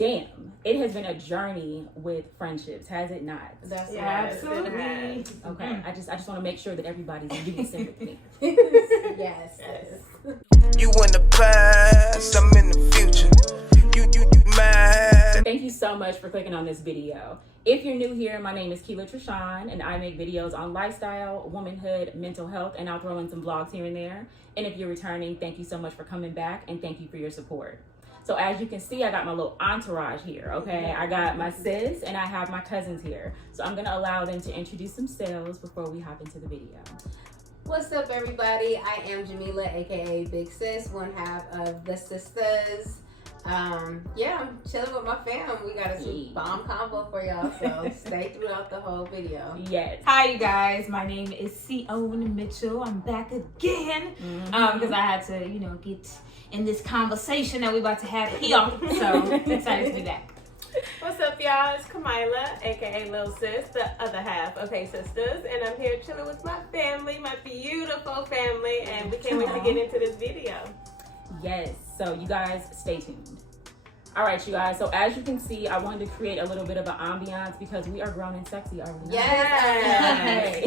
damn, it has been a journey with friendships, has it not? That's absolutely. Okay, I just want to make sure that everybody's in unison with me. Yes. You in the past, I'm in the future. You mad. Thank you so much for clicking on this video. If you're new here, my name is Kela Trishaan, and I make videos on lifestyle, womanhood, mental health, and I'll throw in some vlogs here and there. And if you're returning, thank you so much for coming back, and thank you for your support. So as you can see, I got my little entourage here, okay? I got my sis, and I have my cousins here. So I'm gonna allow them to introduce themselves before we hop into the video. What's up, everybody? I am Jamila, aka Big Sis, one half of the sisters. Yeah, I'm chilling with my fam. We got a bomb combo for y'all, so stay throughout the whole video. Yes. Hi, you guys. My name is Owen Mitchell. I'm back again because I had to, get in this conversation that we're about to have here. So excited to be back. What's up, y'all? It's Kamila, aka Lil Sis, the other half of Hey Sisters, and I'm here chilling with my family, my beautiful family, and we can't wait to get into this video. Yes, so you guys stay tuned. All right, you guys, so as you can see, I wanted to create a little bit of an ambiance because we are grown and sexy already. Yes.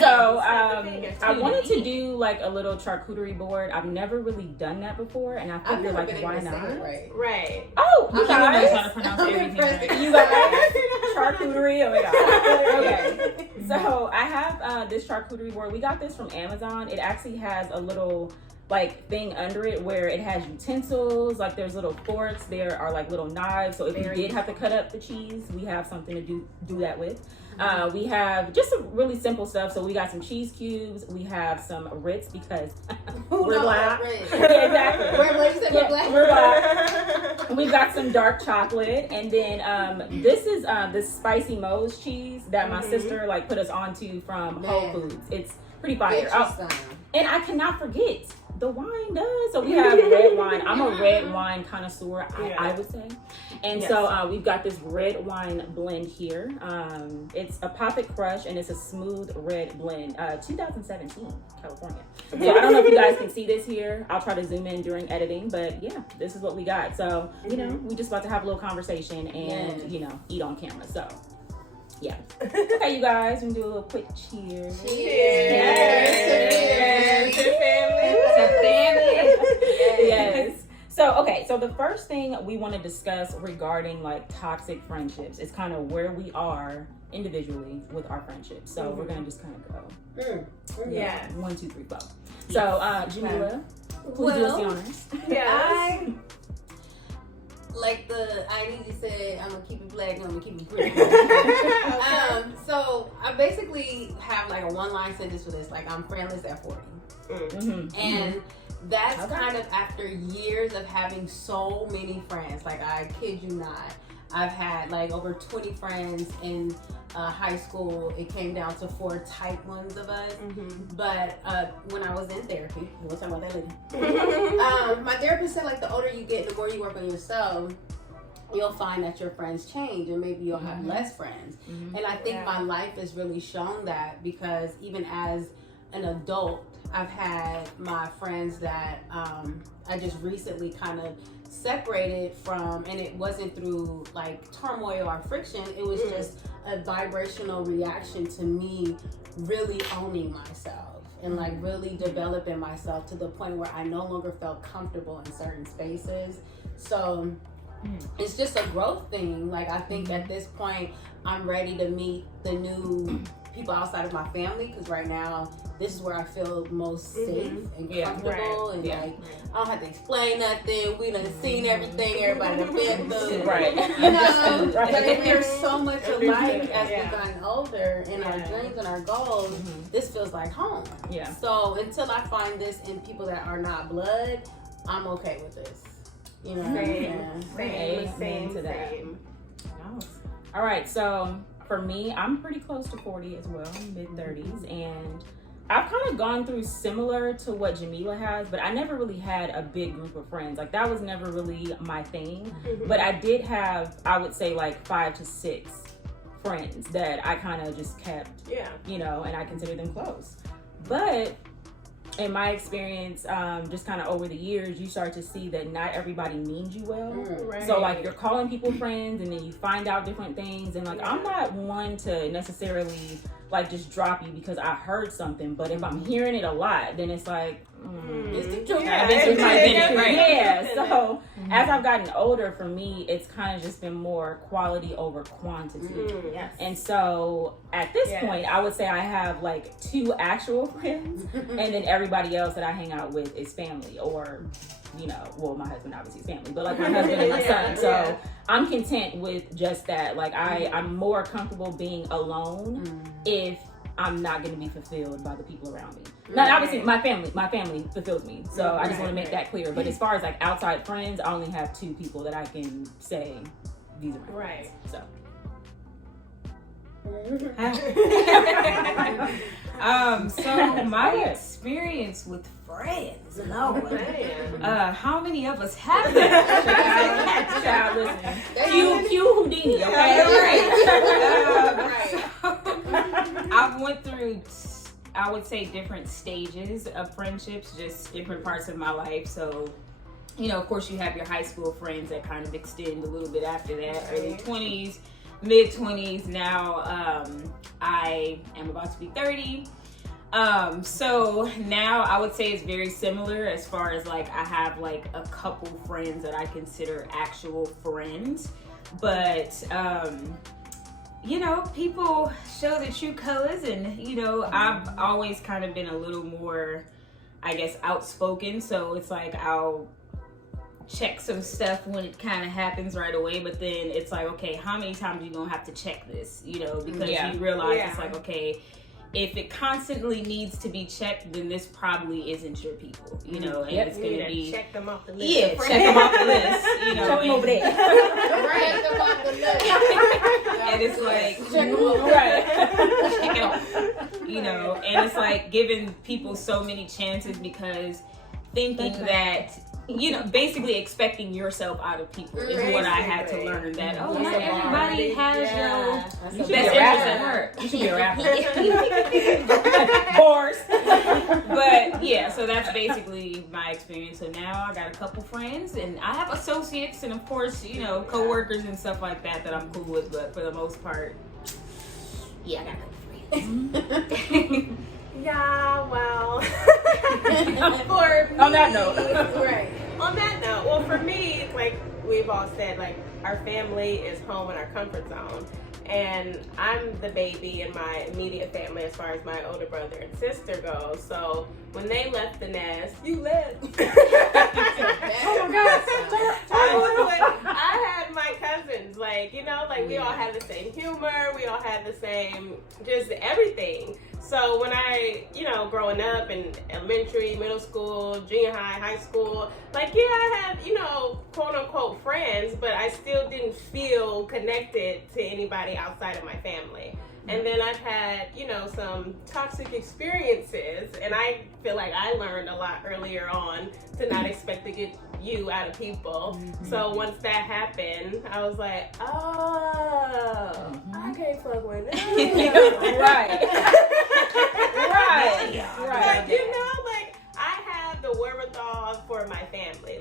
So I wanted to do like a little charcuterie board. I've never really done that before, and I figured like, why not? Right. Oh, you guys. Trying to pronounce everything right. You guys, charcuterie. Oh my god. Okay. So I have this charcuterie board. We got this from Amazon. It actually has a little like thing under it where it has utensils, like there's little forks, there are like little knives, so if you did have to cut up the cheese, we have something to do that with. We have just some really simple stuff, so we got some cheese cubes, we have some Ritz because we're black. Yeah, exactly. We're black. We're black. We've got some dark chocolate, and then this is this spicy Moe's cheese that my sister like put us onto from Whole Foods. It's pretty fire. And I cannot forget, the wine does. So we have red wine. I'm a red wine connoisseur, I would say. And so we've got this red wine blend here. It's a Pop It Crush, and it's a smooth red blend. 2017, California. So I don't know if you guys can see this here. I'll try to zoom in during editing, but yeah, this is what we got. So, we just about to have a little conversation and, eat on camera. So, yeah. Okay, you guys, we can do a little quick cheers. Cheers. To family. Yes. So the first thing we want to discuss regarding like toxic friendships is kind of where we are individually with our friendships. So we're gonna just kind of go. Yeah. 1, 2, 3, 4. So Jamila, please do us the honors. Yes. Like I need to say, I'm gonna keep it black, I'm gonna keep it pretty. So I basically have like a one-line sentence for this, like I'm friendless at 40. And that's kind of after years of having so many friends. Like, I kid you not, I've had like over 20 friends in high school. It came down to 4 tight ones of us. But when I was in therapy, we'll talk about that later. My therapist said, like, the older you get, the more you work on yourself, you'll find that your friends change, and maybe you'll have less friends. And I think my life has really shown that, because even as an adult, I've had my friends that I just recently kind of separated from, and it wasn't through like turmoil or friction. It was just a vibrational reaction to me really owning myself and like really developing myself to the point where I no longer felt comfortable in certain spaces. So it's just a growth thing. Like, I think at this point I'm ready to meet the new people outside of my family, because right now this is where I feel most safe and comfortable, and like I don't have to explain nothing. We done seen everything. Everybody done been through. But we're so much alike as we've gotten older in our dreams and our goals. This feels like home. So until I find this in people that are not blood, I'm okay with this. Same to that. All right, so for me, I'm pretty close to 40 as well, mid-30s, and I've kind of gone through similar to what Jamila has, but I never really had a big group of friends. Like, that was never really my thing. But I did have, I would say, like 5 to 6 friends that I kind of just kept, and I consider them close. But in my experience, just kind of over the years, you start to see that not everybody means you well. Right. So like you're calling people friends, and then you find out different things. And like I'm not one to necessarily like just drop you because I heard something. But if I'm hearing it a lot, then it's like. It's the truth. Yeah, This is my it's- right. yeah. So as I've gotten older, for me, it's kind of just been more quality over quantity. Yes. And so at this Yes. point, I would say I have like 2 actual friends, and then everybody else that I hang out with is family, or well, my husband obviously is family, but like my husband and my son. So I'm content with just that. Like I'm more comfortable being alone if I'm not going to be fulfilled by the people around me. Now, obviously, my family fulfills me. So I just want to make that clear. But as far as like outside friends, I only have 2 people that I can say these are my friends. So. So my experience with friends, Lord. How many of us have that? Child, listen. Q Houdini, okay? I went through, I would say, different stages of friendships, just different parts of my life. So, of course, you have your high school friends that kind of extend a little bit after that, early 20s, mid 20s. Now, I am about to be 30. So now I would say it's very similar as far as like I have like a couple friends that I consider actual friends, but people show their true colors, and I've always kind of been a little more, I guess, outspoken. So it's like I'll check some stuff when it kind of happens right away, but then it's like, okay, how many times are you gonna have to check this? Because you realize it's like, okay, if it constantly needs to be checked, then this probably isn't your people, and it's gonna be check them off the list. Yeah, check them off the list. Check them over there. Check them off the list. And it's like, Check them off. Right. check it off. And it's like giving people so many chances, because thinking that, basically expecting yourself out of people is what I had to learn. That not everybody has your You should best be a interest at rapper. heart. You should be a rapper. Bars. But yeah, so that's basically my experience. So now I got a couple friends, and I have associates, and of course, co-workers and stuff like that I'm cool with. But for the most part, yeah, I got a couple friends. Yeah, well. On that note. Right. On that note, well, for me, like we've all said, like our family is home and our comfort zone. And I'm the baby in my immediate family as far as my older brother and sister goes. So when they left the nest, you left. Oh my God. I had my cousins, we all had the same humor. We all had the same, just everything. So when I, growing up in elementary, middle school, junior high, high school, I had, quote unquote friends, but I still didn't feel connected to anybody outside of my family. And then I've had, some toxic experiences, and I feel like I learned a lot earlier on to not expect to get you out of people. So once that happened, I was like, oh, I can't fuck with them. Right. I have the wherewithal for my family,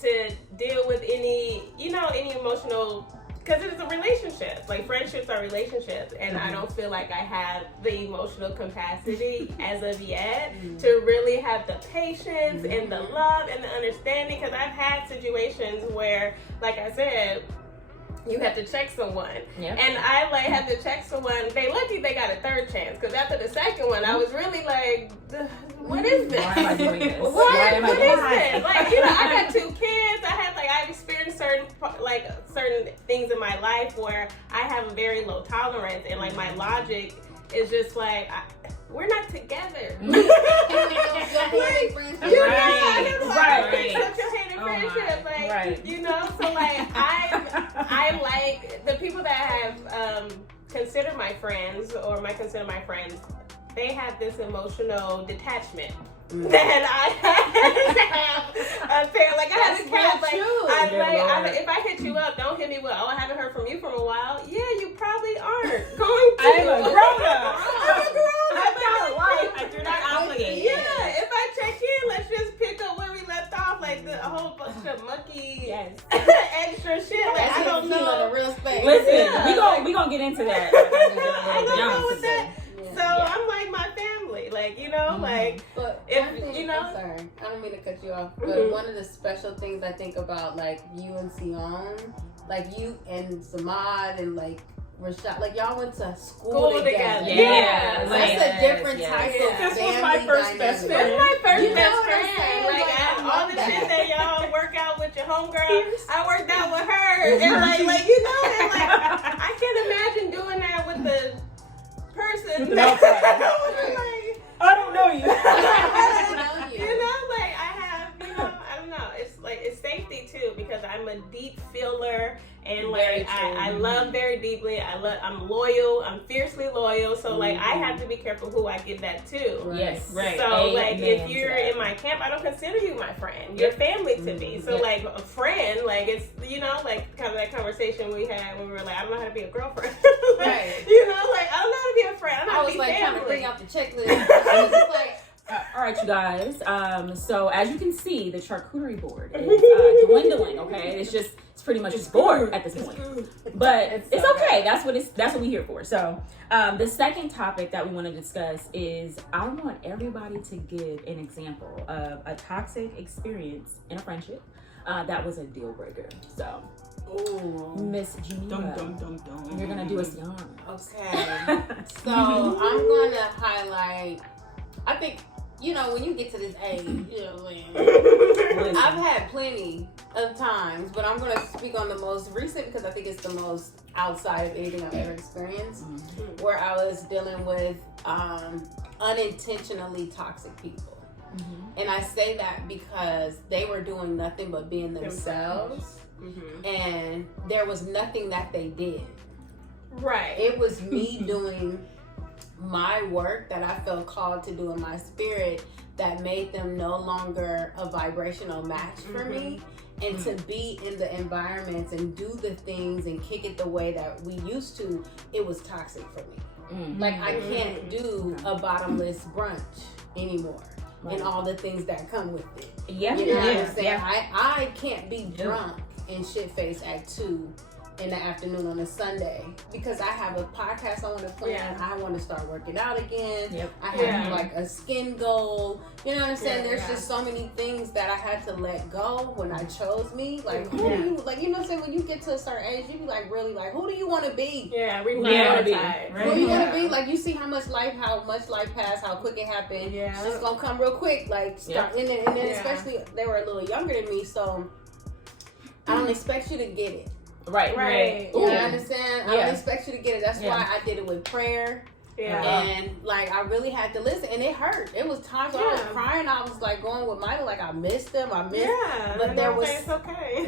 to deal with any emotional, because it's a relationship. Friendships are relationships, and I don't feel like I have the emotional capacity as of yet to really have the patience and the love and the understanding, because I've had situations where, like I said, you have to check someone. Yep. And I had to check someone. They lucky they got a third chance, because after the second one, I was really like, what is this? Why am I doing this? What is this? I got 2 kids. I've experienced certain things in my life where I have a very low tolerance, and my logic is just we're not together. I like the people that have considered my friends, or consider my friends, they have this emotional detachment that I have a pair. I had this cat. If I hit you up, don't hit me with, I haven't heard from you for a while. Yeah, you probably aren't going to. I'm a grown up. I'm a grown up. You're not obligated. Yeah, mucky, Yes. extra shit. Like That's I don't feel know. in the real space. Listen, Yeah. we gonna get into that. I don't know what that. Yeah. So I'm like my family, like like But if one thing, you know. I'm sorry, I don't mean to cut you off, but one of the special things I think about like you and Sion, like you and Samad and like Rashad, like y'all went to school together. Yeah. That's a different type of This family was my first best dynamic. friend. This was my You first know best what I'm friend. saying? Like Like, I all love the that. shit that y'all work out with your homegirl, I worked out with her. And like you know, and like I can't imagine doing that with the person. With the outside. Like, I don't know you. you know, like I have, I don't know. It's safety too because I'm a deep feeler and like I love very deeply. I'm loyal. I'm fiercely loyal. So like I have to be careful who I give that to. Right. Yes, right. So like Amen if to you're that. in my camp, I don't consider you my friend. You're family to me. So like a friend, like it's like kind of that conversation we had when we were like, I don't know how to be a girlfriend. Like, Right. like I don't know how to be a friend. I know I how to was be like trying to family. bring out the checklist. I was just like, All right, you guys. So as you can see, the charcuterie board is dwindling. Okay, it's pretty much just bored at this point. But it's okay. That's what we're here for. So the second topic that we want to discuss is I want everybody to give an example of a toxic experience in a friendship that was a deal breaker. So Miss Geneva, you're gonna do us young. okay. So I'm gonna highlight. I think when you get to this age, I've had plenty of times, but I'm gonna speak on the most recent because I think it's the most outside of anything I've ever experienced, where I was dealing with unintentionally toxic people. And I say that because they were doing nothing but being themselves. And there was nothing that they did. Right. It was me doing my work that I felt called to do in my spirit that made them no longer a vibrational match for me. And to be in the environments and do the things and kick it the way that we used to, it was toxic for me. Like I can't do a bottomless brunch anymore. And all the things that come with it. Yeah. You know what I'm saying? Yeah. I can't be drunk and shit faced at 2 in the afternoon on a Sunday because I have a podcast I want to plan. I want to start working out again. I have like a skin goal. You know what I'm saying? There's just so many things that I had to let go when I chose me. Like who do you like? You know what I'm saying? When you get to a certain age, you be like really like who do you want to be? Yeah, Who we do you wanna be? Who do you want to be? Like you see how much life passed, how quick it happened. It's just gonna come real quick. Like start and then especially they were a little younger than me, so I don't expect you to get it. Right. You understand? I don't expect you to get it. That's why I did it with prayer. And like I really had to listen, and it hurt. It was times where I was crying. I was like going with Michael, like I missed them. But there was it's okay.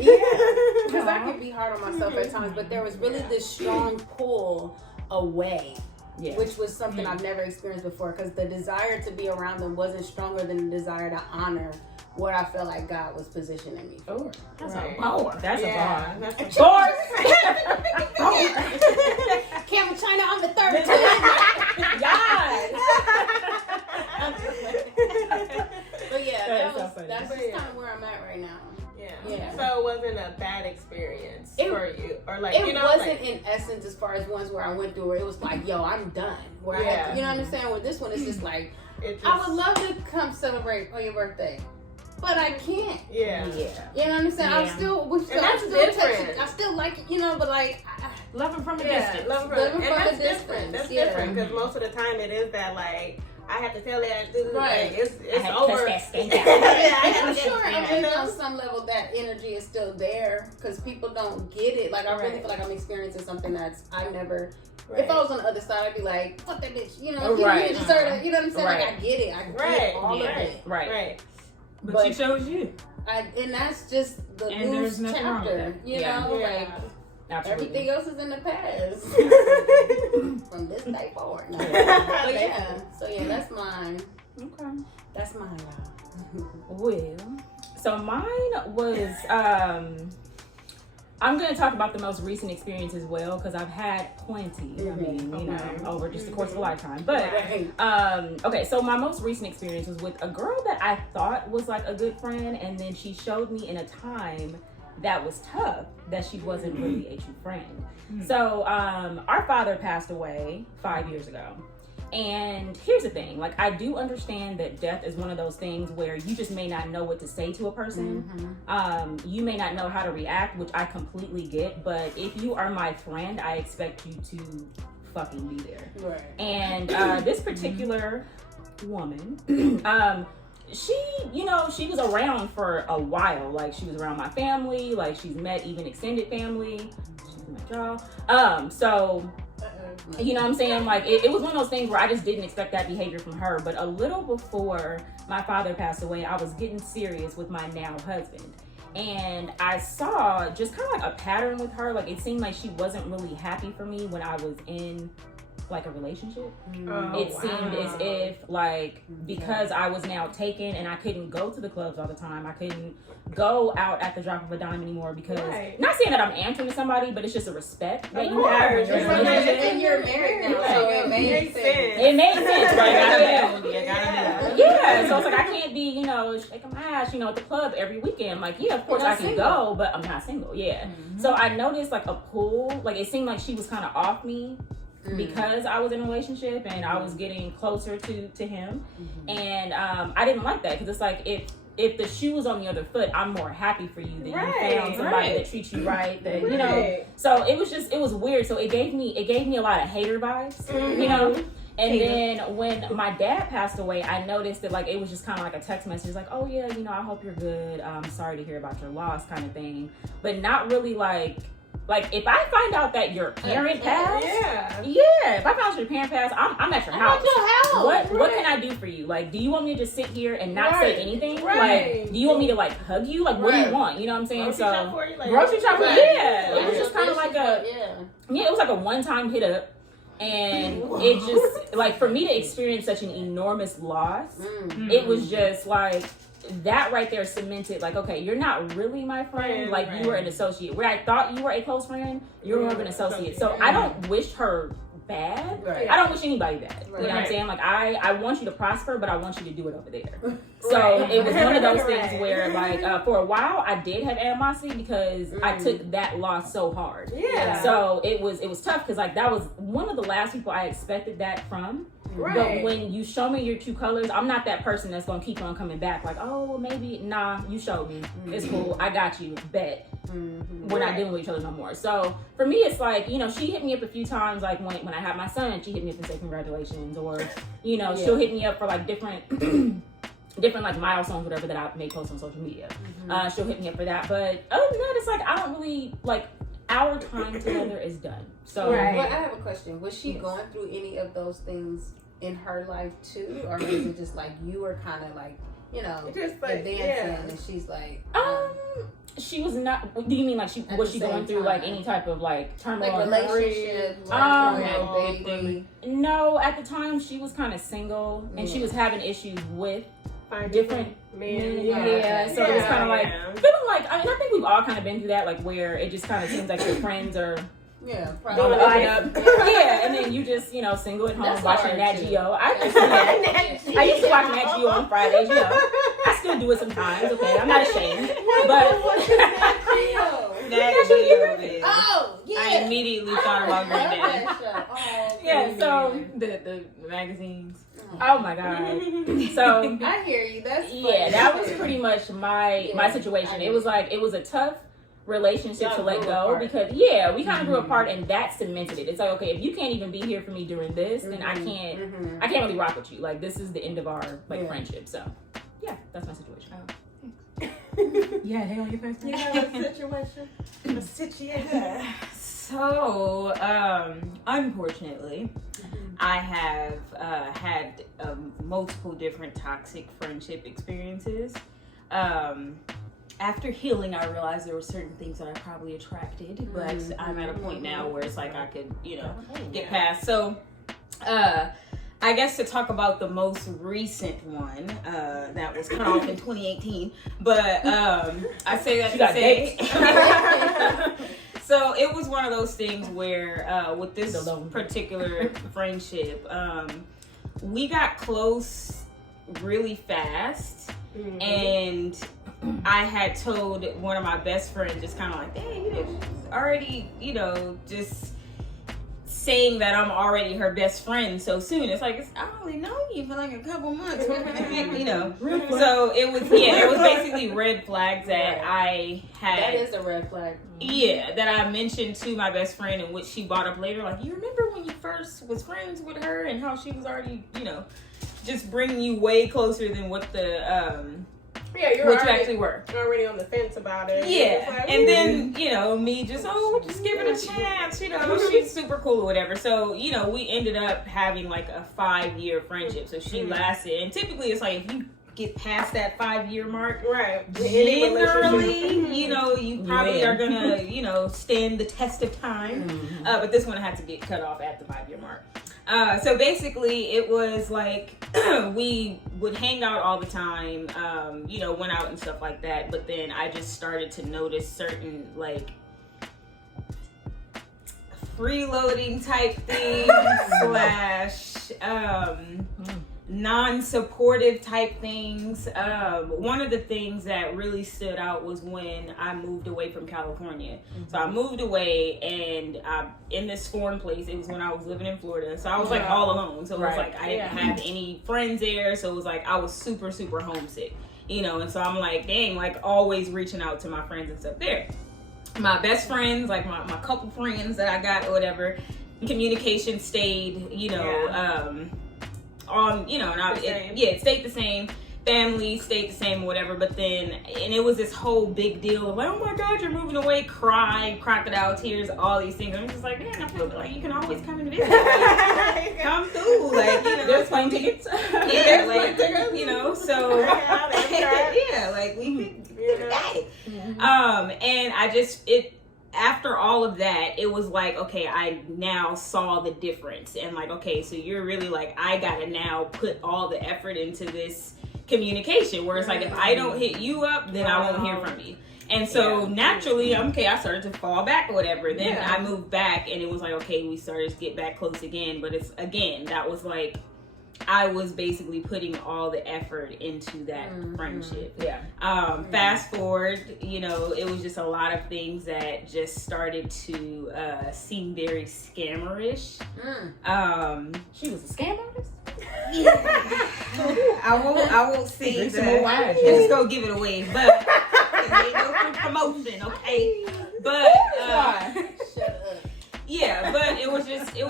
because I can be hard on myself at times. But there was really this strong pull away. Which was something I've never experienced before because the desire to be around them wasn't stronger than the desire to honor what I felt like God was positioning me for. That's a bar. That's a bar. That's Bar. Camera China on the third But that's just kind of where I'm at right now. So it wasn't a bad experience for you, or like it wasn't in essence as far as ones where I went through where it was like, yo, I'm done. Where I had to, you know what I'm saying? With this one, it's just like I would love to come celebrate on your birthday, but I can't. You know what I'm saying? I'm still, touching. I still like it, but like loving from a distance. Loving from a distance. That's different because most of the time it is that like. I have to tell that it's over. I'm sure on some level that energy is still there because people don't get it. Like I really feel like I'm experiencing something that's I never. If I was on the other side, I'd be like, "Fuck that bitch," you know. You deserve it. You know what I'm saying? Like I get it. I get all of it. Right. But you chose you. And that's just the new chapter. You know, like. Absolutely. Everything else is in the past from this day forward. No. But so that's mine. Okay. That's mine, y'all. Well, so mine was I'm going to talk about the most recent experience as well, because I've had plenty, I mean, you know, over just the course of a lifetime. But, okay, so my most recent experience was with a girl that I thought was like a good friend, and then she showed me in a time that was tough that she wasn't really a true friend. So, our father passed away 5 years ago. And here's the thing, like, I do understand that death is one of those things where you just may not know what to say to a person. You may not know how to react, which I completely get, but if you are my friend, I expect you to fucking be there. Right. And this particular woman, she, you know, she was around for a while. Like, she was around my family, like, she's met even extended family. She's met y'all. So... You know what I'm saying? Like, it was one of those things where I just didn't expect that behavior from her. But a little before my father passed away, I was getting serious with my now husband. And I saw just kind of like a pattern with her. Like, it seemed like she wasn't really happy for me when I was in like a relationship. It seemed as if, like, because I was now taken and I couldn't go to the clubs all the time, I couldn't go out at the drop of a dime anymore, because not saying that I'm answering to somebody, but it's just a respect that you have when you're in a relationship. And you're married now, so it made sense. It made sense, right? Yeah, so it's like I can't be, you know, shaking my ass, you know, at the club every weekend. Like, yeah, of course I can go, but I'm not single. So I noticed like a pull, like it seemed like she was kind of off me. Because I was in a relationship and I was getting closer to him, and I didn't like that, because it's like if the shoe was on the other foot, I'm more happy for you that you found somebody that treats you right, that you know. So it was weird. So it gave me a lot of hater vibes, you know. And then when my dad passed away, I noticed that like it was just kind of like a text message, like, oh yeah, you know, I hope you're good. I'm sorry to hear about your loss, kind of thing, but not really like if I find out that your parent passed, if I found out your parent passed, I'm at your house. What can I do for you? Like, do you want me to just sit here and not say anything? Like, do you want me to like hug you? Like, what do you want? You know what I'm saying? Grocery shop for you? It was just kind of like it was like a one-time hit up. And it just, like, for me to experience such an enormous loss, it was just like, that right there cemented, like, okay, you're not really my friend. Like, you were an associate. Where I thought you were a close friend, you're more of an associate. So I don't wish her bad. I don't wish anybody bad. You know what I'm saying? Like, I want you to prosper, but I want you to do it over there. So it was one of those things where, like, for a while, I did have animosity because I took that loss so hard. So it was tough, because, like, that was one of the last people I expected that from. But when you show me your true colors, I'm not that person that's gonna keep on coming back. Like, oh, well, maybe you showed me. It's cool. I got you. Bet. We're not dealing with each other no more. So for me, it's like, you know, she hit me up a few times. Like when I had my son, she hit me up and said congratulations, or you know, she'll hit me up for like different like milestones, whatever, that I may post on social media. She'll hit me up for that. But other than that, it's like I don't really like. Our time together is done. So, Well, I have a question. Was she going through any of those things in her life too, or is it just like you were kind of like, you know, just like dancing, and she's like, she was not. Do you mean like was she going through like any type of like turmoil, like relationship, baby? No, at the time she was kind of single, and she was having issues with different men. So it was kind of like feeling like, I mean, I think we've all kind of been through that, like where it just kind of seems like your friends are probably and then you just, you know, single at home watching Nat Geo. I used to watch Nat Geo on Fridays, you know. I still do it sometimes, okay? I'm not ashamed. But Nat Geo is. Oh, yeah. I immediately thought about Granddaddy. So the magazines. Oh my God. So I hear you. That's funny. That was pretty much my situation. It was like, it was a tough relationship to let go, because we kind of grew apart, and that cemented it. It's like, okay, if you can't even be here for me during this, then I can't really rock with you. Like, this is the end of our friendship. So that's my situation. Hey, on your face. You have a situation. So, unfortunately, I have had multiple different toxic friendship experiences. After healing, I realized there were certain things that I probably attracted, but I'm at a point now where it's like I could, you know, get past. So, I guess to talk about the most recent one, that was cut off in 2018, but I say that to say So it was one of those things where with this particular friendship, we got close really fast. And I had told one of my best friends, just kind of like, hey, she's already, just saying that I'm already her best friend so soon. It's like, I only know you for like a couple months. So it was basically red flags that I had. That is a red flag. Yeah, that I mentioned to my best friend, and which she brought up later. Like, you remember when you first was friends with her and how she was already, just bringing you way closer than what the you actually were. You're already on the fence about it. Yeah, like, and then me just give it a chance. She's super cool or whatever. So we ended up having like a 5-year friendship. So she lasted, and typically it's like if you get past that 5-year mark, right? Generally, you probably are gonna stand the test of time. But this one had to get cut off at the 5-year mark. So basically it was like we would hang out all the time, went out and stuff like that, but then I just started to notice certain like freeloading type things / non-supportive type things. One of the things that really stood out was when I moved away from California. So I moved away, and in this foreign place, it was when I was living in Florida. So I was like all alone. So it was like I didn't have any friends there. So it was like I was super, super homesick, and so I'm like, dang, like always reaching out to my friends and stuff there. My best friends, like my couple friends that I got or whatever, communication stayed, it stayed the same. Family stayed the same or whatever, but then, and it was this whole big deal of like, oh my God, you're moving away, cry, crocodile tears, all these things. I'm just like, man, I feel like you can always come and visit. Like, come through, like, there's plane tickets. Yeah, like, so yeah, like we got it. And I just after all of that, it was like, okay, I now saw the difference. And like, okay, so you're really like, I gotta now put all the effort into this communication, where it's like, if I don't hit you up, then I won't hear from you. And so naturally, I started to fall back or whatever. Then I moved back, and it was like, okay, we started to get back close again. But that was like, I was basically putting all the effort into that friendship. Yeah. Fast forward, it was just a lot of things that just started to seem very scammerish. She was a scam artist? Yeah. I won't say that. Just go give it away, but they go through promotion, okay? But Shut up. yeah, but it was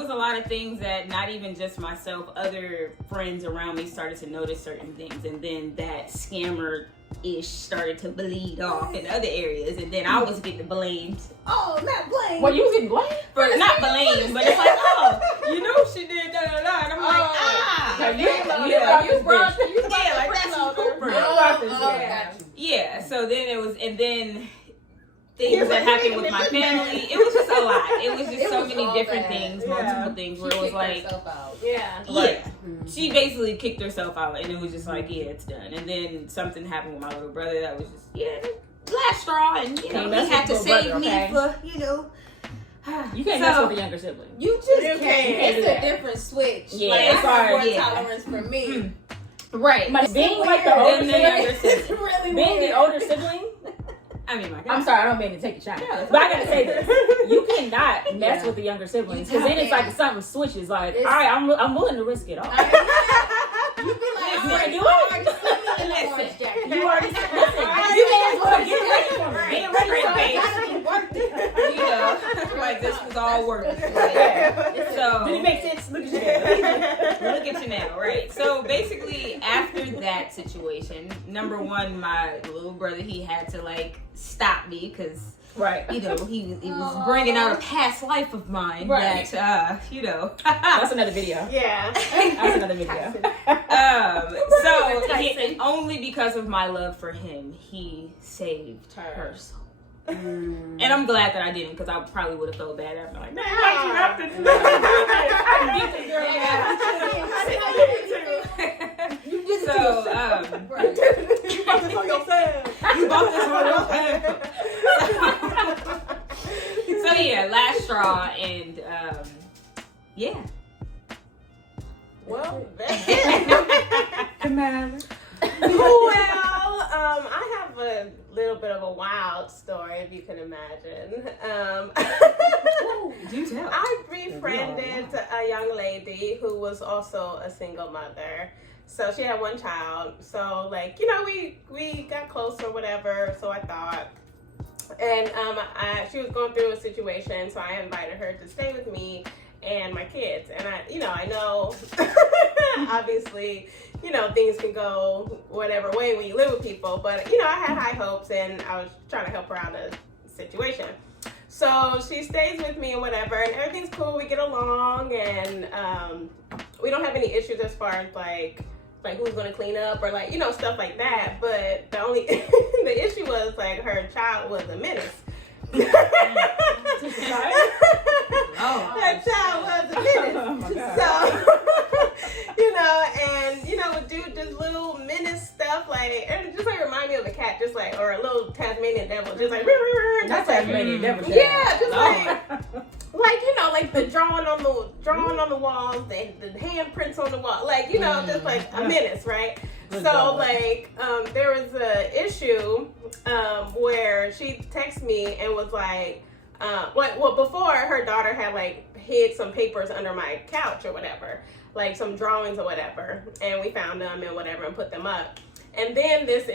a lot of things that not even just myself, other friends around me started to notice certain things, and then that scammer-ish started to bleed off in other areas, and then I was getting blamed. Oh, not blamed. Well, you was getting blamed? For not blamed, but it's like, she did da da da, and I'm like, you brought the like that's Cooper. Yeah, so then it was, and then things that happened with my family. It was just a lot. It was just so many different things, multiple things, where it was like, she basically kicked herself out, and it was just like, it's done. And then something happened with my little brother that was just, last straw, and he had to save me for, You can't mess with the younger sibling. You just can't. It's a different switch. Yeah, like, it's more tolerance for me. Right. Being like the older sibling, it's really being weird. the older sibling. I mean, I'm sorry, I don't mean to take a shot, but I gotta say this: you cannot mess with the younger siblings, because then it's like if something switches. Like, all right, I'm willing to risk it all. You be like, You wanna do it? You already listen. You may as well get ready for me. Get ready for me. Like this was all worth it. So did it make sense? Look at you now. Look at you now, right? So basically, after that situation, number one, my little brother, he had to like stop me because he was bringing out a past life of mine that That's another video. Yeah. That's another video. Only because of my love for him, he saved her soul. And I'm glad that I didn't, because I probably would have felt bad after, like, man, why'd you have to do that? You did it You bought this on yourself. You bought this on yourself. So yeah, last straw, and yeah. Well, that's it. Commander. Well, I have a little bit of a wild story, if you can imagine. Do tell. I befriended a young lady who was also a single mother. So she had one child. So, like, you know, we got close or whatever, so I thought. And she was going through a situation, so I invited her to stay with me and my kids. And I know obviously, things can go whatever way when you live with people, but I had high hopes and I was trying to help her out of the situation. So she stays with me and whatever, and everything's cool. We get along, and we don't have any issues as far as like who's gonna clean up or stuff like that. But the only the issue was like her child was a menace. That child was a menace. Oh my God. So, would do just little menace stuff, and it just remind me of a cat, or a little Tasmanian devil, just That's Tasmanian devil. Yeah, just like the drawing on the walls, the handprints on the wall, just like a menace, right? Good so dog. there was a issue where she texted me and was like, before her daughter had hid some papers under my couch or whatever, like some drawings or whatever, and we found them and whatever and put them up. And then this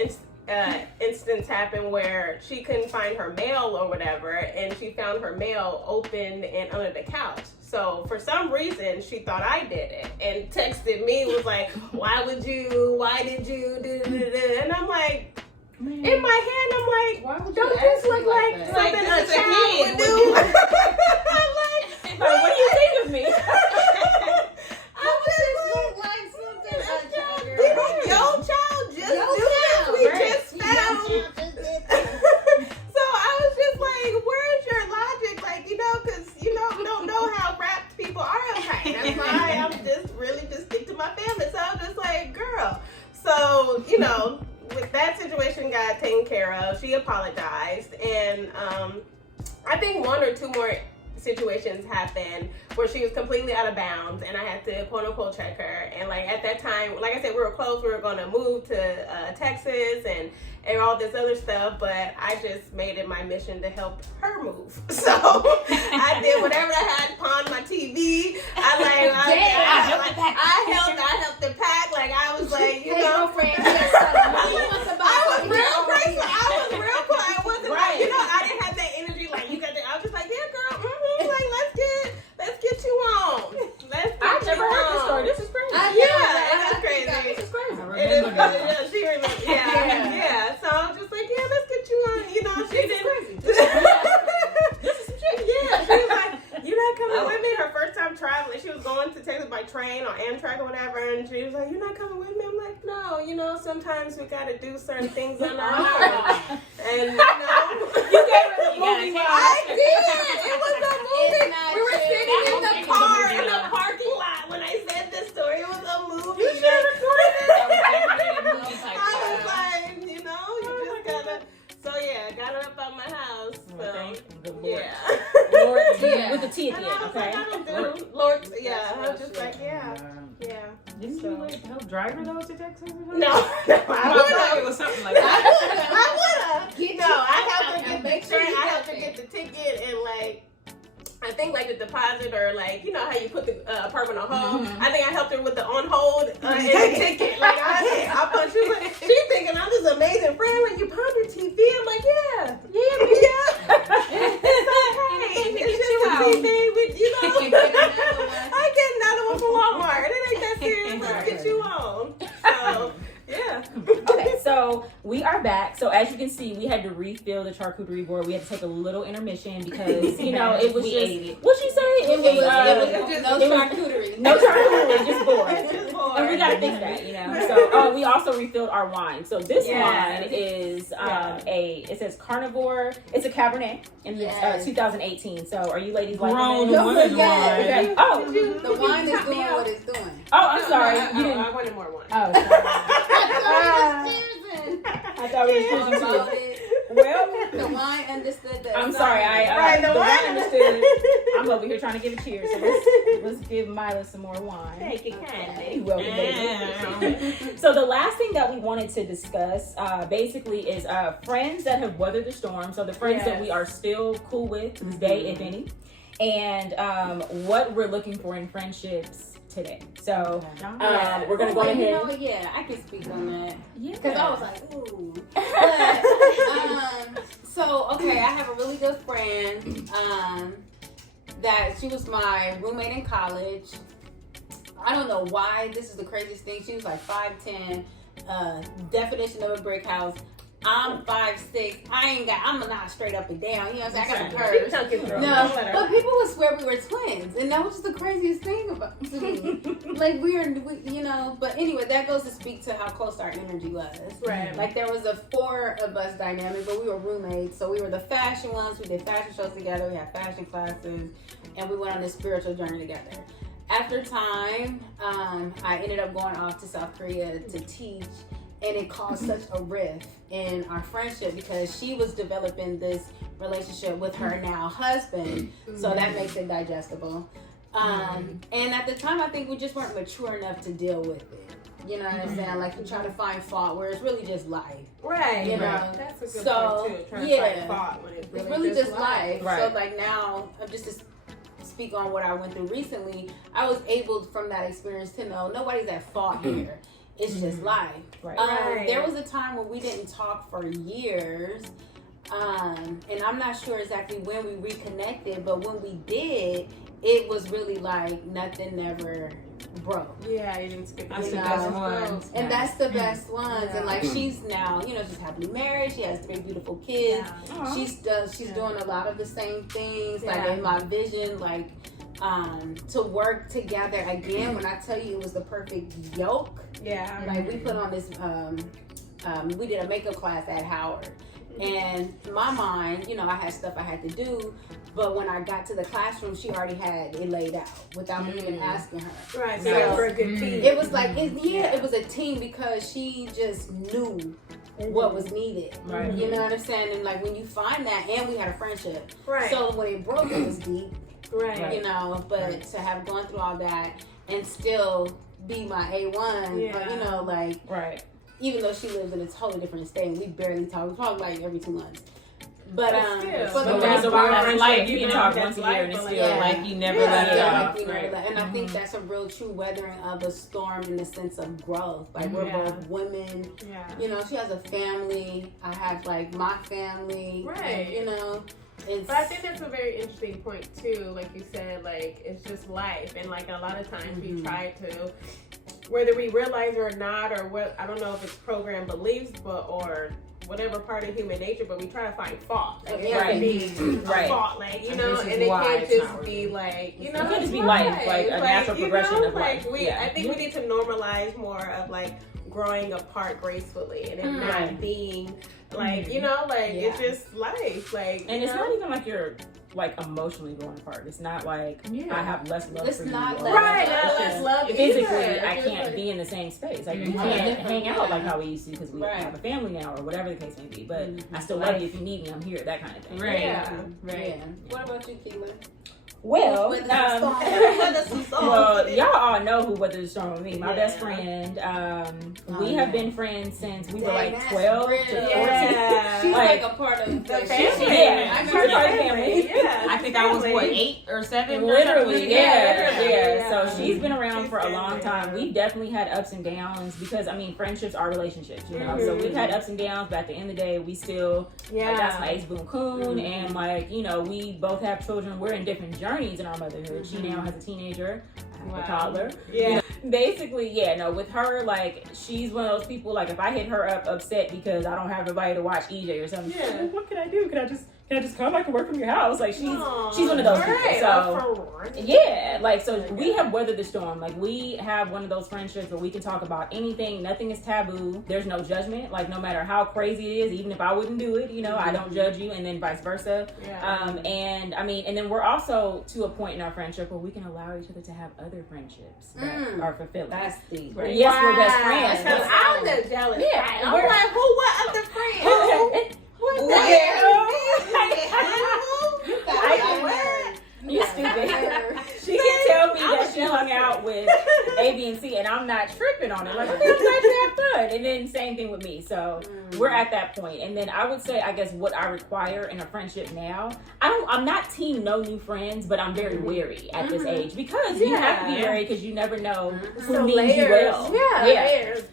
instance happened where she couldn't find her mail or whatever, and she found her mail open and under the couch. So for some reason she thought I did it and texted me, was like, why did you do? And I'm like, in my head I'm like, don't this look like something a child would do? I'm like, What do you think of me? Your child just do this. We just found. So I was just like, where's your logic? Because you don't know how wrapped people are unpacked. That's why I'm just stick to my family. So I was just like, girl. So, with that situation got taken care of, she apologized. And I think one or two more situations happened where she was completely out of bounds and I had to quote unquote check her. And at that time, like I said, we were close. We were going to move to Texas and all this other stuff, but I just made it my mission to help her move. So I did whatever I had, pawned my TV. I helped her pack. I was like, I was real grateful. I was real cool. I wasn't I didn't have that energy I was just like, yeah, girl, let's get you on. I've never heard this story. This is crazy. It's crazy. This is crazy. I remember that. She remembers. Yeah. So I was just like, yeah, let's get you on. She didn't. Crazy. This is some shit. Yeah. She was like, you're not coming with me. Her first time traveling, she was going to Texas by train or Amtrak or whatever, and she was like, you're not coming with me. I'm like, no. Sometimes we got to do certain things on our own. And You gave her the movie vibe. I did. It was a movie. We were sitting in the It's car a movie. in the parking lot when I said this story. It was a movie. You should have recorded it. I was like, you just gotta. So yeah, got her up out my house. So Thank the Lord. yeah. Lord Yeah. with the T at And the I end, was okay? like, I don't do Lord. Yeah, I was just like, yeah. Didn't you help drive her though to Texas? No, I thought it was something like that. I would have. No, I helped her get Make the sure train. you I got helped her get the ticket and I think the deposit or how you put the apartment on hold. Mm-hmm. I think I helped her with the on hold and the ticket. I punched. She was she's thinking I'm this amazing friend. When you pawned your TV, I'm like, yeah. It's okay. It's just a TV with I get another one from Walmart. It ain't that serious. Let's get you on. So yeah. Okay, so we are back. So as you can see, we had to refill the charcuterie board. We had to take a little intermission because it was We just ate it. what she say? It was No charcuterie. no charcuterie, just board. Just bored. And we gotta fix that, So we also refilled our wine. So this Yes. wine is it says carnivore. It's a Cabernet and it's 2018. So are you ladies liking Grown this? women Yes. wine. Oh, The wine is doing what it's doing. I'm sorry. You didn't. I wanted more wine. Oh, sorry. I thought we were choosing two. Promoted. Well, The wine understood that. I'm sorry. The wine understood. I'm over here trying to give a cheers. So let's give Mila some more wine. Take it kindly. You welcome, baby. So the last thing that we wanted to discuss, basically, is friends that have weathered the storm. So the friends that we are still cool with to this day, if any, and what we're looking for in friendships today. So we're gonna go ahead. You know, yeah, I can speak on that. Yeah. Because I was like, ooh. But, so okay, I have a really good friend. That she was my roommate in college. I don't know why. This is the craziest thing. She was like 5'10", definition of a brick house. I'm 5'6". I'm not straight up and down. You know what I'm saying? I got a curve. No, but people would swear we were twins, and that was just the craziest thing about to me. Like we, you know. But anyway, that goes to speak to how close our energy was. Right. Like there was a 4 of us dynamic, but we were roommates, so we were the fashion ones. We did fashion shows together. We had fashion classes, and we went on this spiritual journey together. After time, I ended up going off to South Korea to teach. And it caused such a rift in our friendship because she was developing this relationship with her now husband. So that makes it digestible. And at the time, I think we just weren't mature enough to deal with it. You know what I'm saying? Like, you try to find fault where it's really just life. Right. You know? That's a good So, point, too. Trying to find fault when it's really just life. Right. So, like, now, just to speak on what I went through recently, I was able, from that experience, to know nobody's at fault here. It's just life. Right. There was a time when we didn't talk for years. And I'm not sure exactly when we reconnected, but when we did, it was really like nothing never broke. Yeah, you didn't speak. That's the best ones. And that's the best ones. And like she's now, you know, she's happily married. She has 3 beautiful kids. Yeah. She's doing a lot of the same things. Like in my vision, like to work together again. When I tell you it was the perfect yoke. Yeah. Like we put on this we did a makeup class at Howard. And in my mind, you know, I had stuff I had to do, but when I got to the classroom, she already had it laid out without me even asking her. Right, so for a good team. It was like, it was a team because she just knew what was needed. Right. You know what I'm saying? And like when you find that, and we had a friendship. Right. So when it broke, it was deep. Right. You know, but to have gone through all that and still be my A1, but, you know, like, even though she lives in a totally different state, we barely talk. We talk like every 2 months. But so that's life. You can talk once a year and it's still like you never let it off. And I think that's a real true weathering of a storm in the sense of growth. Like we're both women. Yeah. You know, she has a family. I have like my family. Right. And, you know. But I think that's a very interesting point too. Like you said, like it's just life, and like a lot of times we try to, whether we realize it or not, or what, I don't know if it's programmed beliefs, or whatever part of human nature, but we try to find fault. Like it can't be a fault, like, you know, and it can't just be like, you know, it can't just be life, like a natural progression of life. I think we need to normalize more of like growing apart gracefully and it not being like, you know, like it's just life, like, and it's not even like you're like emotionally growing apart. It's not like I have less love for you. Not less love. Physically, I can't be in the same space. Like you can't hang out like how we used to because we have a family now or whatever the case may be. But I still love you if you need me. I'm here. That kind of thing. Right. Yeah. What about you, Kela? Well, y'all all know who weathered the storm with me. My best friend. We have been friends since we were like 12 to 14. She's like a part of the family. I'm part of the family. I think I was 8 or 7. Literally, yeah. So she's been around for a long time. We've definitely had ups and downs because I mean friendships are relationships, you know. So we've had ups and downs, but at the end of the day, we still that's my ex boom coon, and like you know we both have children. We're in different journeys in our motherhood. She now has a teenager, I have a toddler. You know, basically, with her, like, she's one of those people, like, if I hit her up upset because I don't have nobody to watch EJ or something, she's like, what can I do? Can I just come? I can work from your house. Like, she's one of those people. So, so we have weathered the storm. Like, we have one of those friendships where we can talk about anything. Nothing is taboo. There's no judgment. Like, no matter how crazy it is, even if I wouldn't do it, you know, I don't judge you, and then vice versa. And I mean, and then we're also to a point in our friendship where we can allow each other to have other friendships that are fulfilling. That's deep. Yes, we're best friends. I'm the jealous. I'm like, what other friends? You stupid. She can tell me that she hung out with A, B, and C, and I'm not tripping on it. Like, okay, let's actually have fun. And then same thing with me. So we're at that point. And then I would say, I guess, what I require in a friendship now. I'm not team no new friends, but I'm very wary at this age because you have to be wary because you never know who means you well.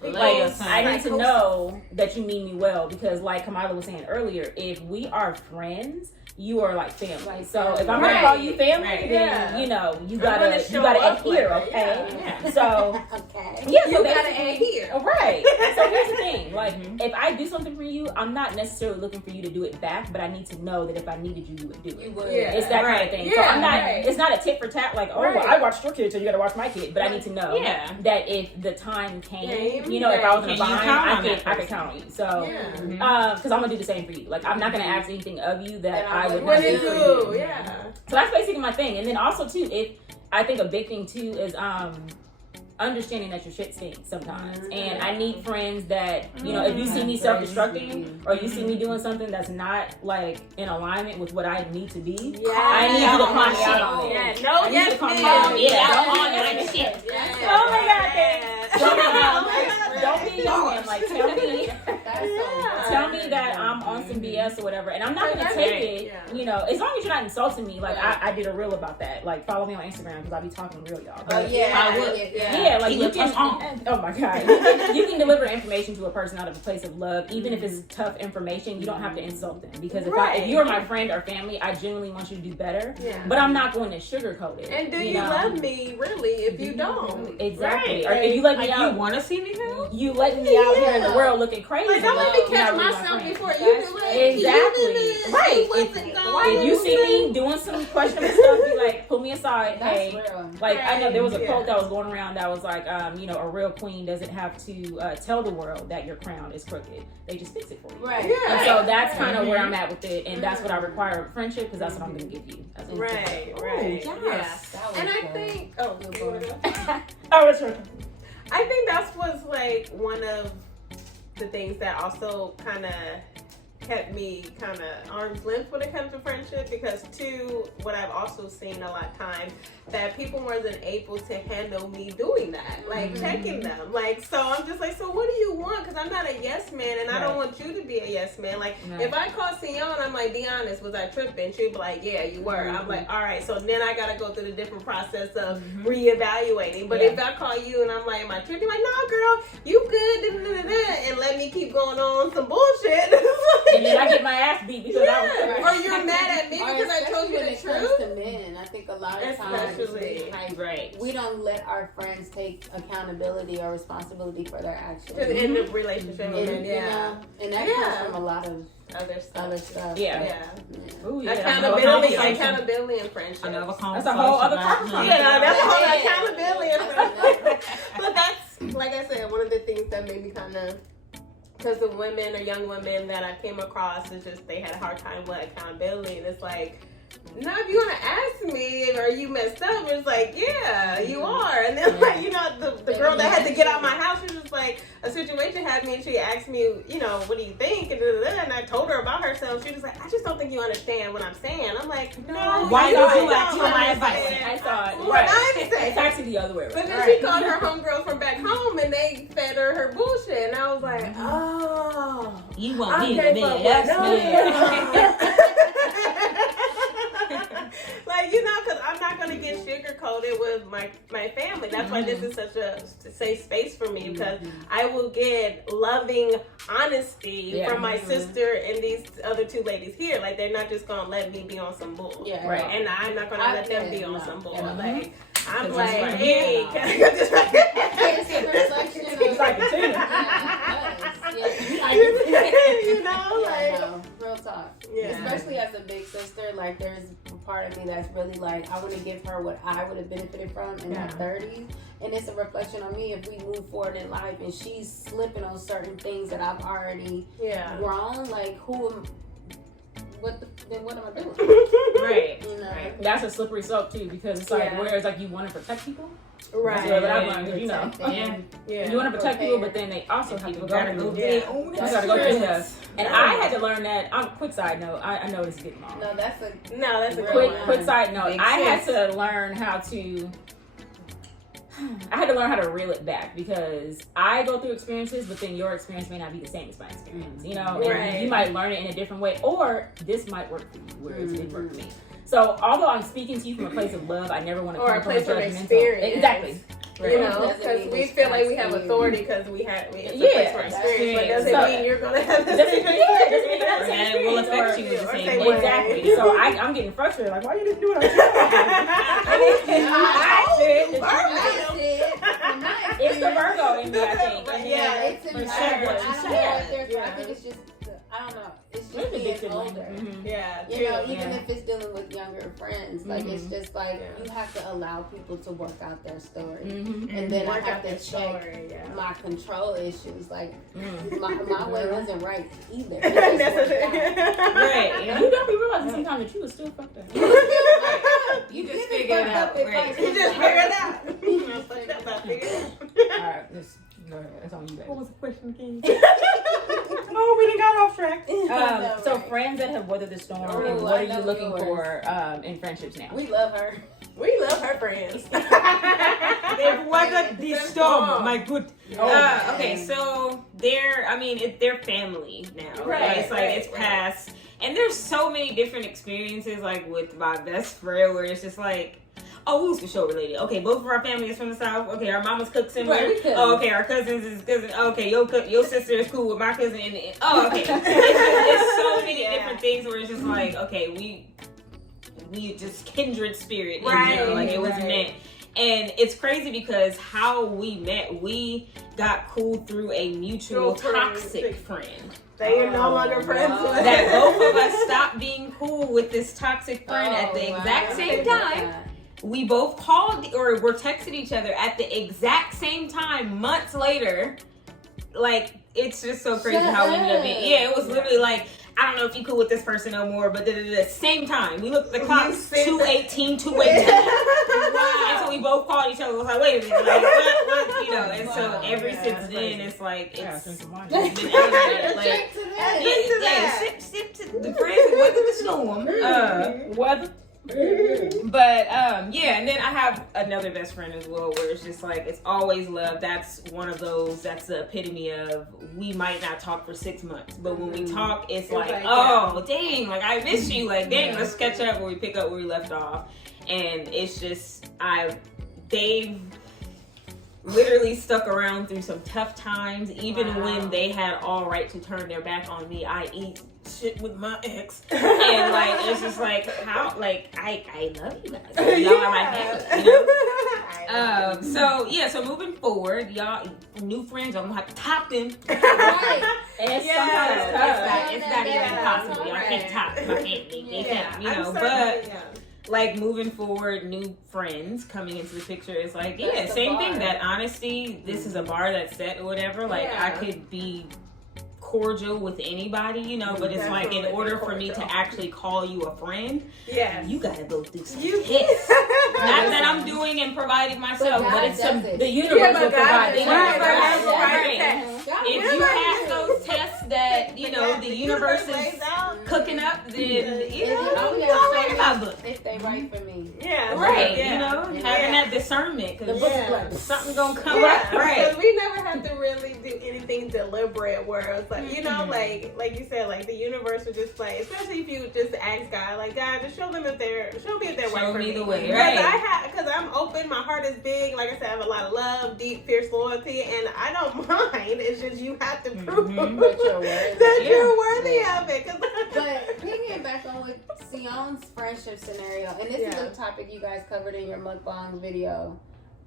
Like, I need to know that you mean me well because, like Kamila was saying earlier, if we are friends, you are like family. So if I'm gonna call you family, then you know you gotta adhere, okay? So you gotta adhere. Right. So here's the thing: like if I do something for you, I'm not necessarily looking for you to do it back, but I need to know that if I needed you, you would do it. It's that kind of thing. So I'm not. It's not a tit for tat. Like, oh, well, I watched your kid, so you gotta watch my kid. But I need to know that if the time came, you know, if I was in a bind, I could count on you. So because I'm gonna do the same for you. Like I'm not gonna ask anything of you that I would not do for you. So that's basically my thing. And then also too, I think a big thing too is understanding that your shit stinks sometimes. And I need friends that, you know, if you see me self-destructing or you see me doing something that's not like in alignment with what I need to be, I need you to call me out on it. Oh my God, don't be young. Like tell me that I'm on some BS or whatever, and I'm not gonna take it. You know, as long as you're not insulting me. Like I did a reel about that. Like follow me on Instagram because I be talking real, y'all. But, I would. Like oh my God, you can deliver information to a person out of a place of love, even if it's tough information. You don't have to insult them because if you're my friend or family, I genuinely want you to do better. But I'm not going to sugarcoat it. And do you love me really if you don't? Exactly. Or if you let me out, you want to see me fail? You letting me out here in the world looking crazy. Like, don't let me catch myself before you do it. Exactly. Right. If you see me doing some questionable stuff, be like, pull me aside. Hey, like I know there was a quote that was going around that was like, you know, a real queen doesn't have to tell the world that your crown is crooked. They just fix it for you. Right. And so that's kind of where I'm at with it, and that's what I require of friendship because that's what I'm going to give you. Right. Yes. And I think. Oh, it's right. I think that was like one of the things that also kind of kept me kind of arm's length when it comes to friendship because too, what I've also seen a lot of times that people wasn't able to handle me doing that, like checking them. Like, so I'm just like, so what do you want? Because I'm not a yes man and I don't want you to be a yes man. Like, if I call Sion, I'm like, be honest, was I tripping? She'd be like, yeah, you were. I'm like, all right. So then I got to go through the different process of reevaluating. But if I call you and I'm like, am I tripping? Like, no, girl, you good. And let me keep going on some bullshit. And then I get my ass beat because I was or you're mad at me because I told you the truth. To men, I think a lot of times we don't let our friends take accountability or responsibility for their actions. In the relationship, and that comes from a lot of other stuff. Accountability and friendship. That's a whole other conversation. That's a whole accountability and friendship. But that's, like I said, one of the things that made me kind of, because the women or young women that I came across, is just they had a hard time with accountability. And it's like, now if you want to ask me, are you messed up? It's like, yeah, you are. And then, like, you know, the girl that had to get out my house, she was just like, a situation happened and she asked me, you know, what do you think? And I told her about herself. She was like, I just don't think you understand what I'm saying. I'm like, no. Why don't you ask for my advice? I saw it. What I'm saying. It's actually the other way around. But then she called her homegirls from back home and they fed her bullshit. And I was like, oh. You won't be the man. That's like, you know, because I'm not going to get sugar-coated with my family. That's why this is such a safe space for me, because I will get loving honesty from my sister and these other two ladies here. Like, they're not just going to let me be on some bull. Yeah. Right. And I'm not going to let them be on some bull. Like, I'm like, right. hey, can I get this right? It's a reflection of It's like a tuna. You know, like, real talk. Yeah. Especially as a big sister, like there's a part of me that's really like, I want to give her what I would have benefited from in her 30s. And it's a reflection on me if we move forward in life and she's slipping on certain things that I've already grown. Like, then what am I doing? Right. You know? Right. That's a slippery slope too, because it's like whereas like you want to protect people. Right. That's what I've learned, you know. Yeah. You want to protect people, but then they also have to go gotta through. go You their own gotta go through experience. stuff. And I had to learn that. Quick side note. I know this is getting long. No, that's a good Quick side note. Makes I had sense. to learn how to. I had to learn how to reel it back because I go through experiences, but then your experience may not be the same as my experience, you know? Right. And you might learn it in a different way, or this might work for you, whereas it didn't work for me. So, although I'm speaking to you from a place of love, I never want to Or come a place from of a judgmental. experience. Exactly. You know, Doesn't because mean we it's feel like we fast have for you. authority because we have it's a Yeah, place for experience, but doesn't so- mean you're gonna have the Doesn't- same yeah, doesn't mean you have the same And it will experience affect you the or same same way. way. Exactly. So I'm getting frustrated. Like, why you didn't do it? It's the Virgo in me, I think. Yeah, it's in For my sure. I What don't you know said. if there's, I Yeah. think it's just, I don't know. It's just Maybe being big older. sibling. Yeah, You know, true. even Yeah. if it's dealing with younger friends, like it's just like Yeah. you have to allow people to work out their story, Mm-hmm. and then Work I out have to that check story, yeah. my control issues. Like Mm. my way wasn't right either. It just That's worked the out. thing. Right. You don't be realizing sometimes that you was still fucked up. You just figure it out. Right. You just figure it out. Figure it out. All right, let's go ahead. That's on you, baby. was the question again? Oh, we didn't got off track. So friends that have weathered the storm, Oh, and I what are know you looking yours. for in friendships now? We love her. We love her friends. They've weathered the storm, my good. Oh, Okay, so they're family now. Right, It's like right, it's right. past, and there's so many different experiences. Like with my best friend, where it's just like, oh, we was for sure related. Okay, both of our family is from the South. Okay, our mamas cook similar. Right, we cousins. Oh, okay, our cousins is cousin. Okay, your sister is cool with my cousin. And oh, okay, it's so many different things where it's just like, okay, we just kindred spirit. Right, You know, like it was right. meant. And it's crazy because how we met, we got cool through a mutual Mutual friend. toxic friend. They are no longer friends with That both of us stopped being cool with this toxic friend at the Oh, exact wow. same time. We both called or were texting each other at the exact same time months later. Like, it's just so crazy Shut how we ended up up. being. Yeah, it was literally like, I don't know if you cool with this person no more, but the same time. We looked at the clock, 2:18, 2:18. And so we both called each other. It was like, wait a minute, like, what, you know? And so ever since then, it's like, Yeah, it's drink some wine. been elevated. Like, Check to that. yeah, sip to the friends that weathered the storm. Weather. But yeah, and then I have another best friend as well, where it's just like it's always love. That's one of those. That's the epitome of we might not talk for 6 months, but when we talk, it's like, like, oh dang, like I miss you. Like dang, let's catch up where we pick up where we left off. And it's just they've literally stuck around through some tough times, even when they had all right to turn their back on me. I eat shit with my ex, and like it's just like how like I love you guys. Y'all are my family, you know. So moving forward, y'all new friends, I'm gonna have to top them. Right. And Yeah. sometimes it's tough. It's not even Yeah. possible. Y'all can't top my family. They can't, you know. I'm But certain, yeah. like moving forward, new friends coming into the picture is like, yeah, That's the same bar. thing. That honesty, this is a bar that's set or whatever. Like I Yeah. could be cordial with anybody, you know, but it's like in Definitely order be for me to cordial. actually call you a friend, Yes. you gotta go through some You hits. Not that I'm doing and providing myself, But but God it's some. does it. The universe Yeah, but will provide. God The is universe right. will Right. provide. God If will you love pass you. those tests that you know the universe lays is out. cooking up, then you If you know only you gotta already show in my me book. if they right for me. Yeah. Right, Yeah. you know, having that discernment The because book Yeah. club. something's gonna come Yeah, up. Right. because we never have to really do anything deliberate where it's like, you know, like you said, like the universe would just play, especially if you just ask God, like, God, just show me if they're right Show for me me. the way, Because right. because I'm open, my heart is big, like I said, I have a lot of love, deep, fierce loyalty, and I don't mind. It's just you have to prove But you're worthy. that Yeah. you're worthy of it. But picking back on with Sion's friendship scenario, and this is a topic you guys covered in your mukbang video.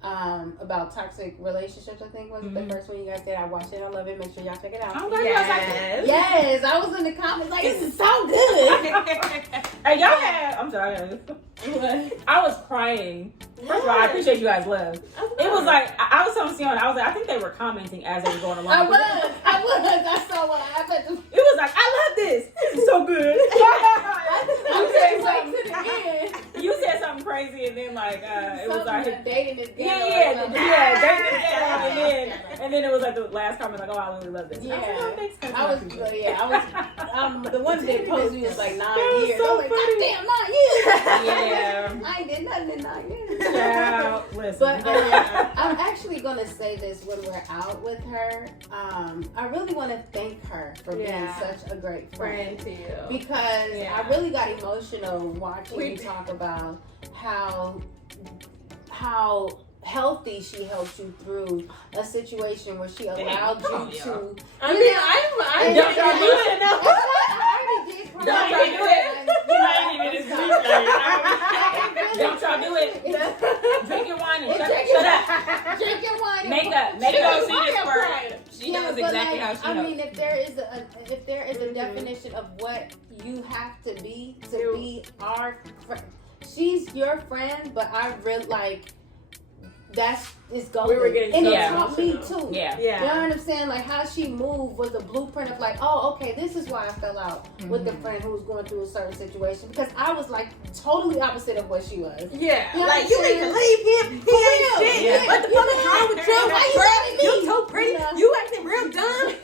about toxic relationships, I think was the first one you guys did. I watched it. I love it. Make sure y'all check it out. I'm glad you guys like it. Yes, I was in the comments like, this is so good. Hey, y'all had, I'm sorry. I was crying. First of all, I appreciate you guys' love. It was like, I was telling Sienna, I was like, I think they were commenting as they were going along. I saw what happened. It was like, I love this. This is so good. You said something crazy, and then like it was like dating this girl. dating this girl, and then it was like the last comment like, oh, I really love this. Yeah, I was the one that posted me was like 9 years. So I was like, God damn, 9 years. Yeah. I ain't did nothing in 9 years. Child, listen. But I'm actually gonna say this when we're out with her. I really want to thank her for being such a great friend to you. because I really got emotional watching you talk about how healthy she helped you through a situation where she allowed you to. I mean, I Don't y'all do it. I already did. Don't y'all do it. Don't y'all do it. Drink your wine and shut up. Drink your wine. Makeup. She knows exactly how she knows. I mean, if there is a definition of what you have to be our friend, she's your friend, but I really like. It's golden. We were getting and so it taught me emotional. too. Yeah. You know what I'm saying? Like how she moved was a blueprint of like, oh, okay, this is why I fell out with the friend who was going through a certain situation because I was like totally opposite of what she was. Yeah. You know Like what you I'm need to leave him. He ain't shit. Yeah. What the fuck is wrong with you? Why you Girl, letting me? you so pretty. Yeah. You acting real dumb.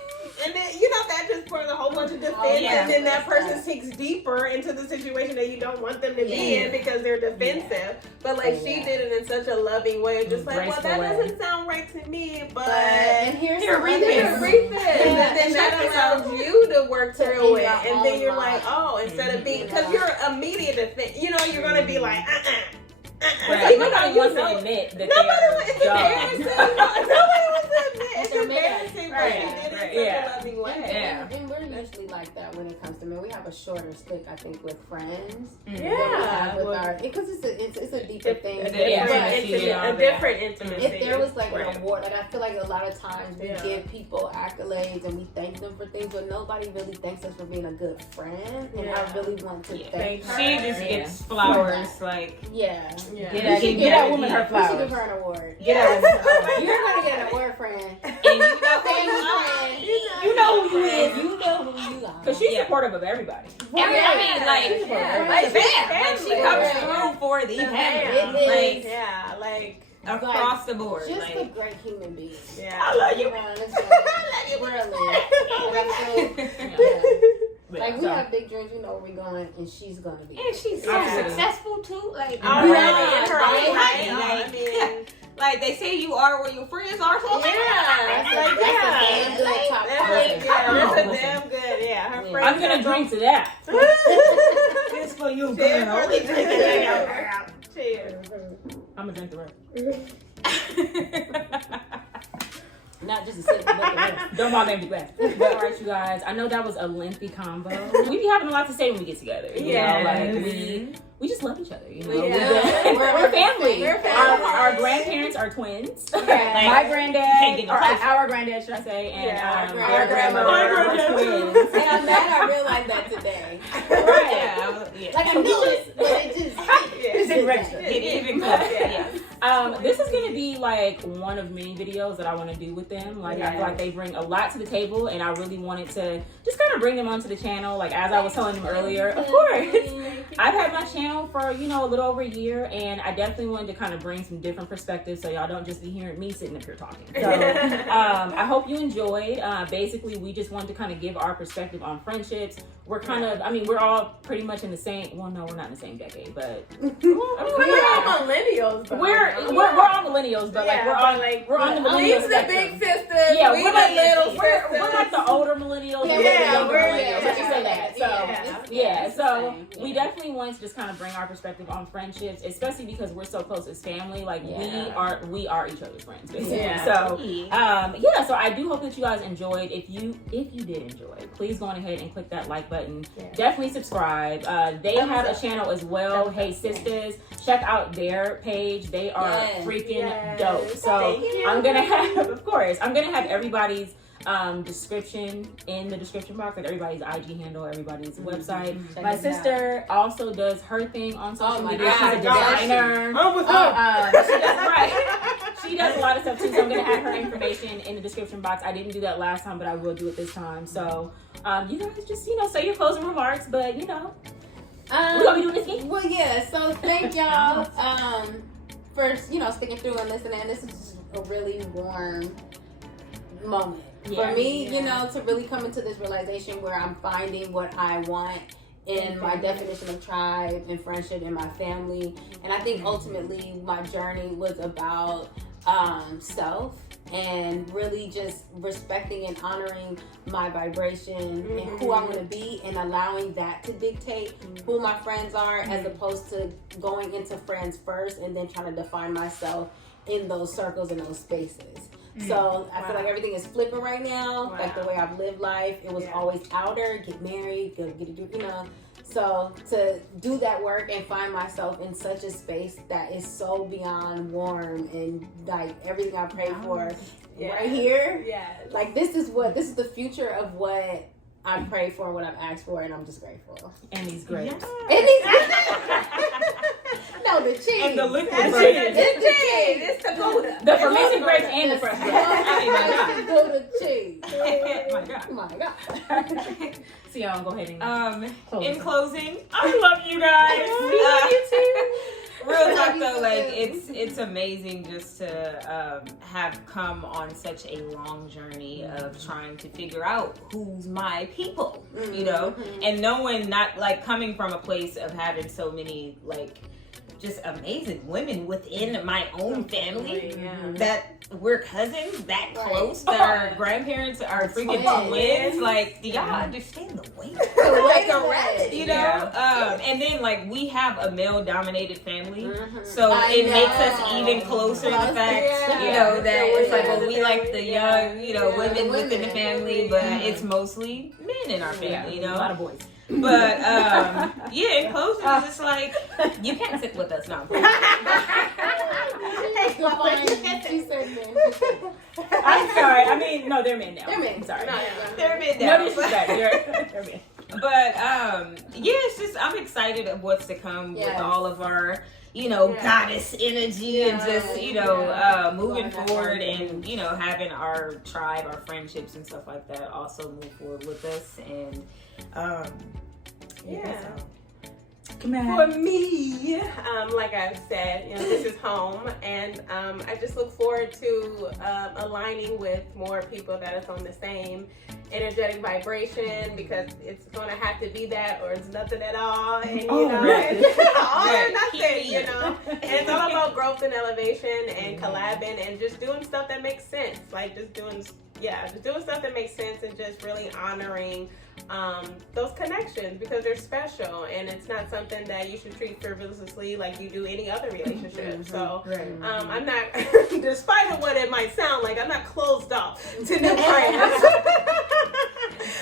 And then that just put a whole bunch of defense, and then that person sinks deeper into the situation that you don't want them to be in because they're defensive. But like she did it in such a loving way, just like, well, that doesn't sound right to me, but and here's read this. And then that allows you to work through it, and then you're like, oh, instead of being, because you're immediate defense, you're gonna be like, Right. Even though Nobody wants to admit that it's they're embarrassing. Nobody wants to admit it's embarrassing, but Right. she did it in such Yeah. a loving way. Yeah. And we're usually like that when it comes to men. We have a shorter stick, I think, with friends. Yeah. With our, because it's a deeper thing. a different intimacy. If there was like an Right. award, like I feel like a lot of times we Yeah. give people accolades and we thank them for things, but nobody really thanks us for being a good friend. And I really want to thank her. She just gets flowers, like Yeah. Get that woman her We should flowers. give her an award. Get that woman her flowers. You're gonna get an award, friend. and you know You know who you is. You know who you are. Because she's supportive of everybody. I mean, like, like she comes through for the family, like across the board, Just like a great human being. Yeah. I love you. Like we have big dreams, we know where we're going, and she's gonna be. and she's so successful too, like Already in her own right? right. Like, I mean, like they say you are where your friends are. So that's a damn good. Yeah, her friends. I'm going to drink to that. It's for you, Cheers girl. for the drink. Cheers. I'm going to drink the rest. Not just a sip, but the rest. Don't mind empty glass. But all right, you guys. I know that was a lengthy combo. We be having a lot to say when we get together. You know, like we just love each other. You know, we're family. We're family. Our grandparents are twins. Like, my granddad, or our granddad, should I say, and their grandmother were twins. And I'm mad I realized that today. Right. Like I knew it, but it just It's in register. Get even closer. This is gonna be like one of many videos that I want to do with them. Like I feel like they bring a lot to the table, and I really wanted to just kind of bring them onto the channel. Like as I was telling them earlier, of course, I've had my channel for a little over a year, and I definitely wanted to kind of bring some different perspectives, so y'all don't just be hearing me sitting up here talking. So I hope you enjoyed. Basically, we just wanted to kind of give our perspective on friendships. We're kind of, we're all pretty much in the same. Well, no, we're not in the same decade, but We're all millennials. Though. we're all millennials, but like we're on the millennial the spectrum. big sisters. Yeah, we we're the like little sisters. we're like the older millennials. Yeah, we're the younger we're- millennials. Let's just say that. So so it's the we definitely wanted to just kind of bring our perspective on friendships, especially because we're so close as family. Like we are each other's friends, basically. Yeah. So so I do hope that you guys enjoyed. If you did enjoy, please go on ahead and click that like button. Definitely subscribe. They have a channel as well. Hey Sisters, check out their page. page. They are freaking Yes. dope. So Thank you. I'm gonna have, of course, I'm gonna have everybody's description in the description box, like everybody's IG handle, everybody's website. My sister also does her thing on social media. She's a designer. She does She does a lot of stuff too. So I'm gonna have her information in the description box. I didn't do that last time, but I will do it this time. So you guys just say your closing remarks, but we're gonna be doing this game. Well, yeah. So thank y'all for sticking through and listening. This is just a really warm moment for me, to really come into this realization where I'm finding what I want in my definition of tribe and friendship in my family. And I think ultimately my journey was about self and really just respecting and honoring my vibration and who I want to be, and allowing that to dictate who my friends are, as opposed to going into friends first and then trying to define myself in those circles and those spaces. So I feel like everything is flipping right now. Like the way I've lived life, it was always outer, get married, get a So to do that work and find myself in such a space that is so beyond warm and like everything I pray for right here. Like this is the future of what I pray for, what I've asked for, and I'm just grateful. And these grapes. No, the cheese. And the liquid It's the Gouda. The fermented grapes and the fresh grapes. Gouda cheese. My God. So y'all go ahead and in closing, I love you guys. Real talk though, like it's amazing just to have come on such a long journey of trying to figure out who's my people, and knowing, not like coming from a place of having so many like just amazing women within my own family that we're cousins that close, that our grandparents are freaking twins. Like, do y'all understand the weight? And then like we have a male dominated family, so it makes us even closer. The fact, that it's like, well, we like the young, women within the family, but it's mostly men in our family, a lot of boys. But in closing, it's just like, you can't sit with us now. I'm sorry. I mean, no, they're men now. They're men. I'm sorry. They're men now. No disrespect. They're men. But it's just, I'm excited of what's to come with all of our goddess energy and just moving forward, and having our tribe, our friendships and stuff like that also move forward with us. And for me, like I've said, this is home, and I just look forward to aligning with more people that is on the same energetic vibration, because it's going to have to be that, or it's nothing at all, and all or nothing, and it's all about growth and elevation and collabing and just doing stuff that makes sense, like just doing stuff that makes sense, and just really honoring those connections, because they're special, and it's not something that you should treat frivolously like you do any other relationship. So I'm not, despite of what it might sound like, I'm not closed off to new friends.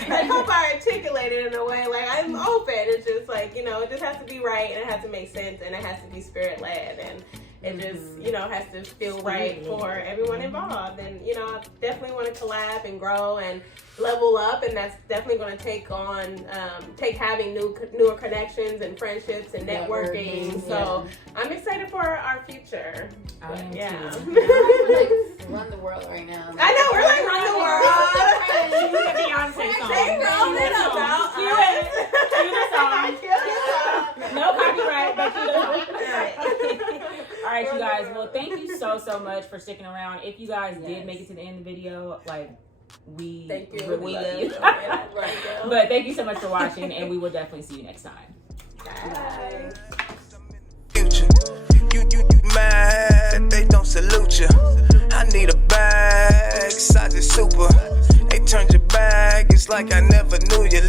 I hope I articulate it in a way like I'm open. It's just like, it just has to be right, and it has to make sense, and it has to be spirit led, and it just, has to feel right for everyone involved. And, I definitely want to collab and grow and level up, and that's definitely going to take having newer connections and friendships and networking. So I'm excited for our future. I am too. We're like run the world right now. I know, we're like run the world. Beyonce song. No copyright, but you know. All right, you guys. Well, thank you so much for sticking around. If you guys did make it to the end of the video, we really love you. But thank you so much for watching, and we will definitely see you next time. Bye. Future. You mad, they don't salute you. I need a bag, size is super. They turned your bag, it's like I never knew you.